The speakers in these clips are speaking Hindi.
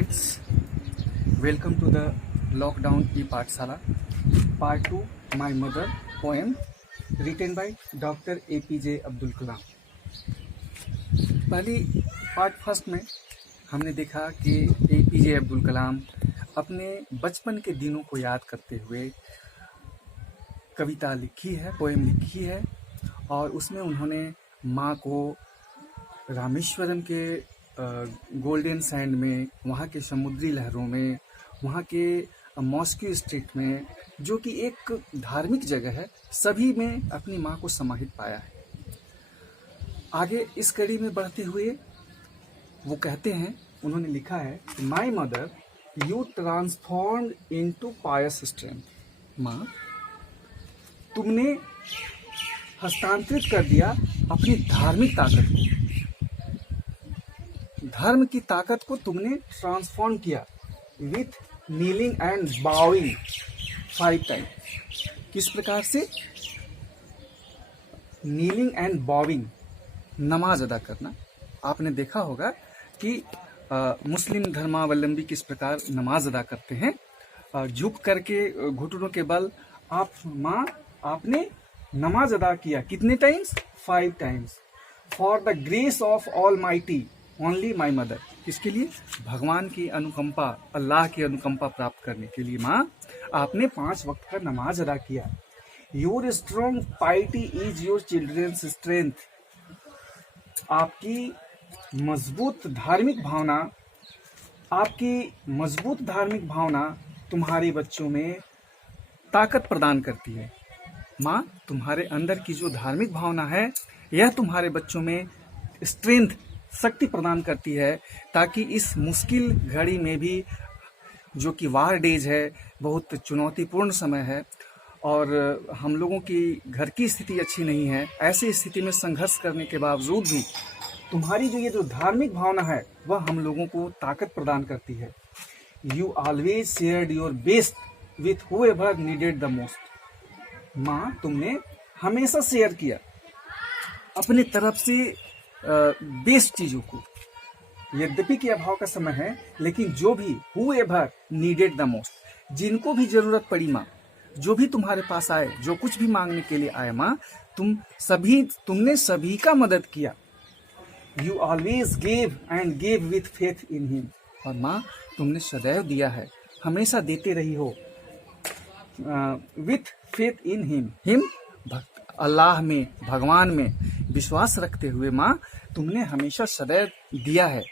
students, welcome to the Lockdown e-Pathshala, Part 2, My Mother poem written by Dr. APJ Abdul कलाम। पहली पार्ट फर्स्ट में हमने देखा कि APJ अब्दुल कलाम अपने बचपन के दिनों को याद करते हुए कविता लिखी है, पोएम लिखी है और उसमें उन्होंने माँ को रामेश्वरम के गोल्डन सैंड में, वहाँ के समुद्री लहरों में, वहाँ के मॉस्को स्ट्रीट में, जो कि एक धार्मिक जगह है, सभी में अपनी माँ को समाहित पाया है। आगे इस कड़ी में बढ़ते हुए वो कहते हैं, उन्होंने लिखा है, my mother you transformed into pious strength. माँ, तुमने हस्तांतरित कर दिया अपनी धार्मिक ताकत को, धर्म की ताकत को तुमने ट्रांसफॉर्म किया विथ नीलिंग एंड बाउइंग 5 टाइम्स। किस प्रकार से? नीलिंग एंड बाउइंग, नमाज अदा करना। आपने देखा होगा कि मुस्लिम धर्मावलंबी किस प्रकार नमाज अदा करते हैं, झुक करके घुटनों के बल। आप माँ, आपने नमाज अदा किया कितने times? 5 times. For the grace of all mighty only my mother. किसके लिए? भगवान की अनुकंपा, अल्लाह की अनुकंपा प्राप्त करने के लिए माँ आपने 5 वक्त का नमाज अदा किया। Your strong पाइटी is your children's strength. आपकी मजबूत धार्मिक भावना, तुम्हारे बच्चों में ताकत प्रदान करती है। माँ, तुम्हारे अंदर की जो धार्मिक भावना है, यह तुम्हारे बच्चों में स्ट्रेंथ, शक्ति प्रदान करती है, ताकि इस मुश्किल घड़ी में भी, जो कि वार डेज है, बहुत चुनौतीपूर्ण समय है और हम लोगों की घर की स्थिति अच्छी नहीं है, ऐसी स्थिति में संघर्ष करने के बावजूद भी तुम्हारी जो धार्मिक भावना है, वह हम लोगों को ताकत प्रदान करती है। You always shared your best with whoever needed the most. माँ, तुमने हमेशा शेयर किया अपने तरफ से बेस्ट चीजों को। यद्यपि कि अभाव का समय है, लेकिन जो भी हुएवर नीडेड द मोस्ट, जिनको भी जरूरत पड़ी माँ, जो भी तुम्हारे पास आए, जो कुछ भी मांगने के लिए आए माँ, तुमने सभी का मदद किया। You always gave and gave with faith in him. और माँ, तुमने सदैव दिया है, हमेशा देते रही हो विथ फेथ इन हिम, अल्लाह में, भगवान में विश्वास रखते हुए माँ, तुमने हमेशा सदैव दिया है,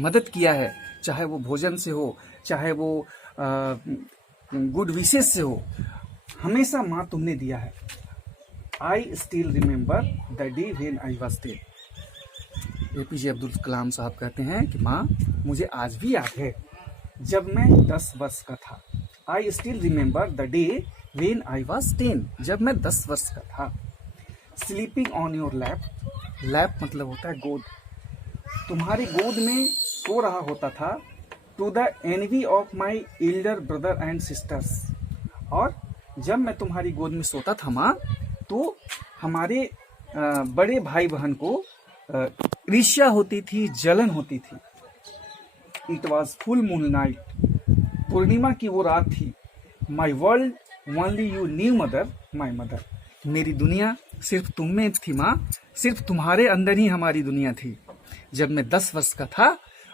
मदद किया है, चाहे वो भोजन से हो, चाहे वो गुड विशेष से हो, हमेशा माँ तुमने दिया है। I still remember the day when I was there. APJ Abdul Kalam साहब कहते हैं कि माँ, मुझे आज भी याद है जब मैं 10 वर्ष का था। आई still remember the day when I was 10, जब मैं 10 वर्ष का था। Sleeping on your lap, lap मतलब होता है गोद, तुम्हारी गोद में सो रहा होता था। To the envy of my elder brother and sisters. और जब मैं तुम्हारी गोद में सोता था माँ, तो हमारे बड़े भाई बहन को ईर्ष्या होती थी, जलन होती थी। It was full moon night, पूर्णिमा की वो रात थी। My world only you knew mother, my mother. मेरी दुनिया सिर्फ तुम में थी माँ, सिर्फ तुम्हारे अंदर ही हमारी दुनिया थी। जब मैं 10 वर्ष का था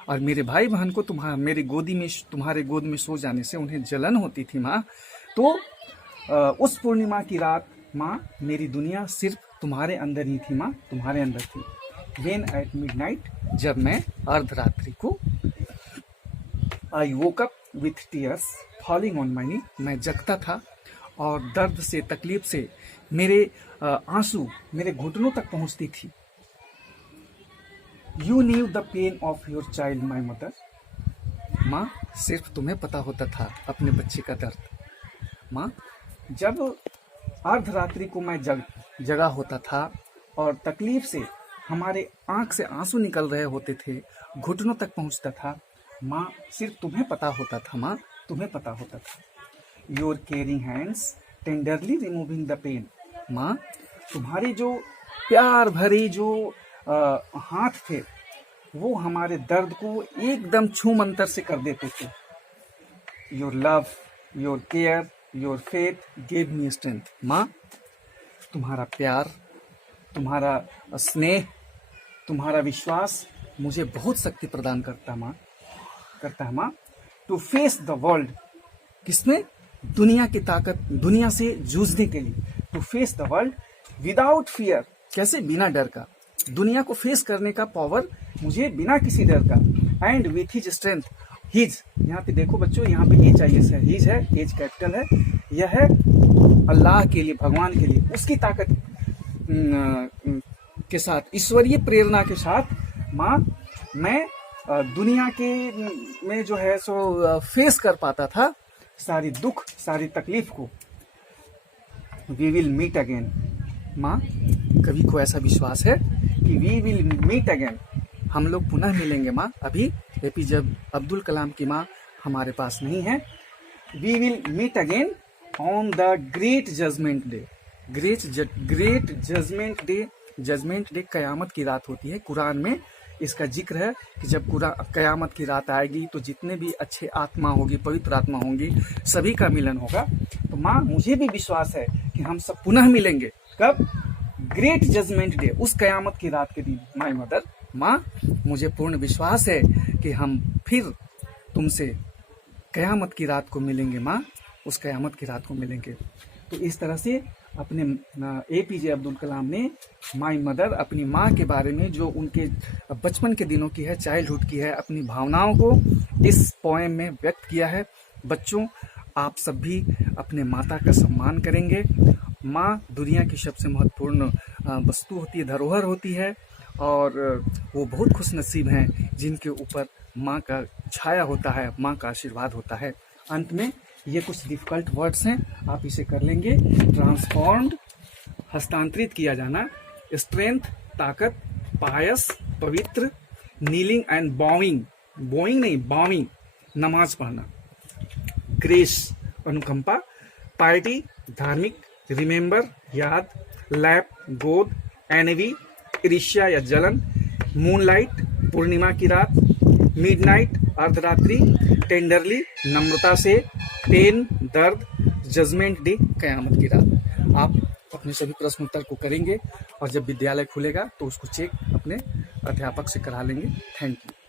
और मेरे भाई बहन को तुम्हारे गोद में सो जाने से उन्हें जलन होती थी माँ, तो उस पूर्णिमा की रात माँ, मेरी दुनिया सिर्फ तुम्हारे अंदर ही थी माँ, तुम्हारे अंदर थी। When at midnight, जब मैं अर्धरात्रि को, I woke up with tears falling on my knee, मैं जगता था और दर्द से, तकलीफ से मेरे आंसू मेरे घुटनों तक पहुंचती थी। You knew the pain of your child, my mother। माँ, सिर्फ तुम्हें पता होता था अपने बच्चे का दर्द। माँ, जब अर्धरात्रि को मैं जगा होता था और तकलीफ से हमारे आंख से आंसू निकल रहे होते थे, घुटनों तक पहुंचता था, माँ, सिर्फ तुम्हें पता होता था माँ, तुम्हें पता होता था। Your caring hands tenderly removing the pain. माँ, तुम्हारे जो प्यार भरे जो हाथ थे, वो हमारे दर्द को एकदम छू मंतर से कर देते थे। Your love, your care, your faith gave me strength. माँ, तुम्हारा प्यार, तुम्हारा स्नेह, तुम्हारा विश्वास मुझे बहुत शक्ति प्रदान करता है माँ, टू फेस द वर्ल्ड। किसने? दुनिया की ताकत, दुनिया से जूझने के लिए। To face the world without fear. कैसे? बिना डर का। दुनिया को फेस करने का पावर मुझे बिना किसी डर का। And with his strength, his, यहाँ पे देखो बच्चों, यहाँ पे एच आई एस है, हिज है, एच कैपिटल है। यह है अल्लाह के लिए, भगवान के लिए, उसकी ताकत के साथ, ईश्वरीय प्रेरणा के साथ माँ, मैं दुनिया के में जो है सो फेस कर पाता था सारी दुख, सारी तकलीफ को। We will meet again. माँ, कभी को ऐसा विश्वास है कि वी विल मीट अगेन, हम लोग पुनः मिलेंगे माँ। अभी एपीजे अब्दुल कलाम की माँ हमारे पास नहीं है। We will meet again on the great judgement day. Great judgement day कयामत की रात होती है। कुरान में इसका जिक्र है कि जब कयामत की रात आएगी तो जितने भी अच्छे आत्मा होगी, पवित्र आत्मा होंगी, सभी का मिलन होगा। तो माँ, मुझे भी विश्वास है कि हम सब पुनः मिलेंगे। कब? ग्रेट जजमेंट डे, उस कयामत की रात के दिन। माय मदर, माँ, मुझे पूर्ण विश्वास है कि हम फिर तुमसे कयामत की रात को मिलेंगे माँ, उस कयामत की रात को मिलेंगे। तो इस तरह से अपने एपीजे अब्दुल कलाम ने माय मदर, अपनी माँ के बारे में, जो उनके बचपन के दिनों की है, चाइल्डहुड की है, अपनी भावनाओं को इस पोएम में व्यक्त किया है। बच्चों, आप सब भी अपने माता का सम्मान करेंगे। माँ दुनिया की सबसे महत्वपूर्ण वस्तु होती है, धरोहर होती है, और वो बहुत खुशनसीब हैं जिनके ऊपर माँ का छाया होता है, माँ का आशीर्वाद होता है। अंत में ये कुछ डिफिकल्ट वर्ड्स हैं, आप इसे कर लेंगे। ट्रांसफॉर्म्ड, हस्तांतरित किया जाना। स्ट्रेंथ, ताकत। पायस, पवित्र। नीलिंग एंड बॉविंग, बोइंग नहीं, बॉविंग, नमाज पढ़ना। ग्रेस, अनुकंपा। पार्टी, धार्मिक। रिमेंबर, याद। लैप, गोद। एनवी, ईर्ष्या या जलन। मूनलाइट, पूर्णिमा की रात। मिडनाइट, अर्धरात्रि। टेंडरली, नम्रता से। पेन, दर्द। जजमेंट डे, कयामत की रात। आप अपने सभी प्रश्न उत्तर को करेंगे और जब विद्यालय खुलेगा तो उसको चेक अपने अध्यापक से करा लेंगे। Thank you.